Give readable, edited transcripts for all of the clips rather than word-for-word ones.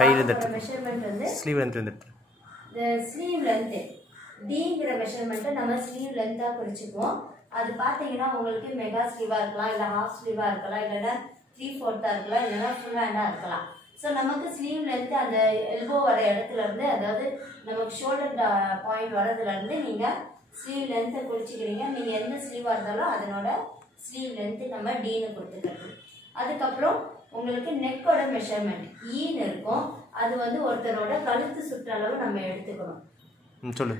கையில் இந்த மெஷர்மெண்ட் வந்து ஸ்லீவ் லென்த் வந்து the sleeve length Dங்கிற மெஷர்மெண்ட்டை நம்ம ஸ்லீவ் லென்த்தாக குறிச்சுக்குவோம். அது பார்த்தீங்கன்னா உங்களுக்கு மெகா ஸ்லீவாக இருக்கலாம், இல்லை ஹாஃப் ஸ்லீவாக இருக்கலாம், இல்லைன்னா 3/4 இருக்கலாம், இல்லைன்னா ஃபுல் ஹேண்டாக இருக்கலாம். ஸோ நமக்கு ஸ்லீவ் லென்த்து அந்த எல்போ வர இடத்துலேருந்து, அதாவது நமக்கு ஷோல்டர் பாயிண்ட் வரதுலேருந்து நீங்கள் ஸ்லீவ் லென்த்தை குறிச்சிக்கிறீங்க. நீங்கள் எந்த ஸ்லீவாக இருந்தாலும் அதனோட ஸ்லீவ் லென்த்து நம்ம டீன்னு கொடுத்துக்கிறது. அதுக்கப்புறம் உங்களுக்கு நெக்கோட மெஷர்மெண்ட் ஈன்னு இருக்கும். அது வந்து ஒருத்தரோட கழுத்து சுற்றளவு நம்ம எடுத்துக்கணும். சொல்லு.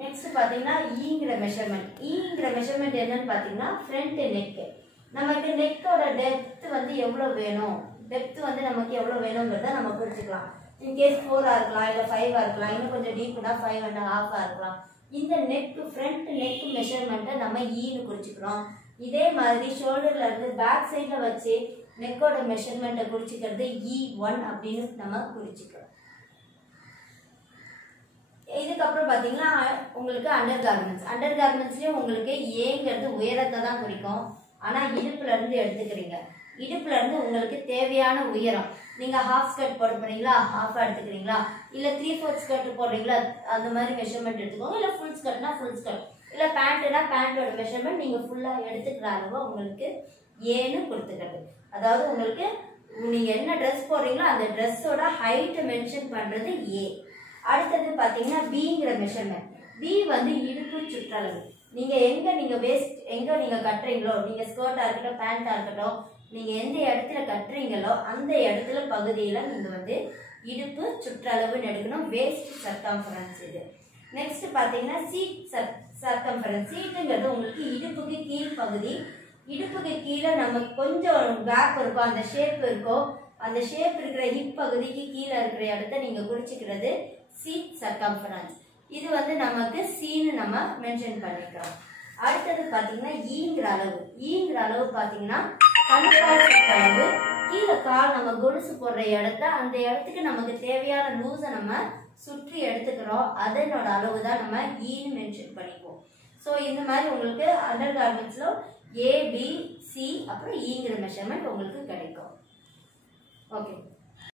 நெக்ஸ்ட் பார்த்தீங்கன்னா ஈங்கிற மெஷர்மெண்ட் என்னன்னு பார்த்தீங்கன்னா ஃப்ரண்ட் நெக்கு. நமக்கு நெக்கோட டெப்த் வந்து எவ்வளோ வேணும், நமக்கு எவ்வளோ வேணுங்கிறத நம்ம குறிச்சிக்கலாம். இன்கேஸ் 4 இருக்கலாம், இல்லை 5 இருக்கலாம், இன்னும் கொஞ்சம் டீப்னா 5.5 இருக்கலாம். இந்த ஃப்ரண்ட் நெக் மெஷர்மெண்ட்டை நம்ம ஈன்னு குறிச்சிக்கிறோம். இதே மாதிரி ஷோல்டர்ல இருந்து பேக் சைடில் வச்சு நெக்கோட மெஷர்மெண்ட்டை குறிச்சிக்கிறது E1 அப்படின்னு நம்ம குறிச்சிக்கிறோம். இதுக்கப்புறம் பார்த்தீங்கன்னா உங்களுக்கு அண்டர் கார்மெண்ட்ஸ்லேயும் உங்களுக்கு ஏங்கிறது உயரத்தை தான் குறிக்கும். ஆனால் இடுப்புலேருந்து எடுத்துக்கிறீங்க. இடுப்புலேருந்து உங்களுக்கு தேவையான உயரம். நீங்கள் ஹாஃப் ஸ்கர்ட் போட போகிறீங்களா, ஹாஃபாக எடுத்துக்கிறீங்களா, இல்லை 3/4 ஸ்கர்ட் போடுறீங்களா, அந்த மாதிரி மெஷர்மெண்ட் எடுத்துக்கோங்க. இல்லை ஃபுல் ஸ்கர்ட்னா ஃபுல் ஸ்கர்ட், இல்லை பேண்ட்டுனா பேண்ட்டோட மெஷர்மெண்ட் நீங்கள் ஃபுல்லாக எடுத்துக்கிற அளவு உங்களுக்கு ஏன்னு கொடுத்துக்கிறது. அதாவது உங்களுக்கு நீங்கள் என்ன ட்ரெஸ் போடுறீங்களோ அந்த ட்ரெஸ்ஸோட ஹைட்டை மென்ஷன் பண்ணுறது ஏ. அடுத்தது பார்த்தீங்கன்னா பிங்கிற மெஷர்மெண்ட். பி வந்து இடுப்பு சுற்றளவு. நீங்கள் வேஸ்ட் எங்கே நீங்கள் கட்டுறீங்களோ, நீங்கள் ஸ்கர்ட்டாக இருக்கட்டும் பேண்ட்டாக இருக்கட்டும், நீங்கள் எந்த இடத்துல கட்டுறீங்களோ அந்த இடத்துல பகுதியில் நீங்கள் வந்து இடுப்பு சுற்றளவுன்னு எடுக்கணும். வேஸ்ட் சர்க்கம்ஃபரன்ஸ் இது. நெக்ஸ்ட் பார்த்தீங்கன்னா சீட் சர்க்கம்ஃபரன்ஸ். சீட்டுங்கிறது உங்களுக்கு இடுப்புக்கு கீழ் பகுதி. இடுப்புக்கு கீழே நமக்கு கொஞ்சம் கேப் இருக்கும், அந்த ஷேப் இருக்கும். அந்த ஷேப் இருக்கிற ஹிப் பகுதிக்கு கீழே இருக்கிற இடத்த நீங்கள் குறிச்சிக்கிறது சீட் சர்க்கம்ஃபரன்ஸ். இது வந்து நமக்கு சீன்னு நம்ம மென்ஷன் பண்ணிக்கிறோம். அடுத்தது பார்த்தீங்கன்னா ஈங்கிற அளவு பார்த்தீங்கன்னா கணுக்கால் சுற்றளவு. கீழே கால் நம்ம கொலுசு போடுற இடத்த அந்த இடத்துக்கு நமக்கு தேவையான லூஸை நம்ம சுற்றி எடுத்துக்கிறோம். அதனோட அளவு தான் நம்ம ஈன்னு மென்ஷன் பண்ணிக்குவோம். ஸோ இந்த மாதிரி உங்களுக்கு அண்டர் கார்மெண்ட்ஸில் ஏ, பி, சி அப்புறம் ஈங்கிற மெஷர்மெண்ட் உங்களுக்கு கிடைக்கும். ஓகே.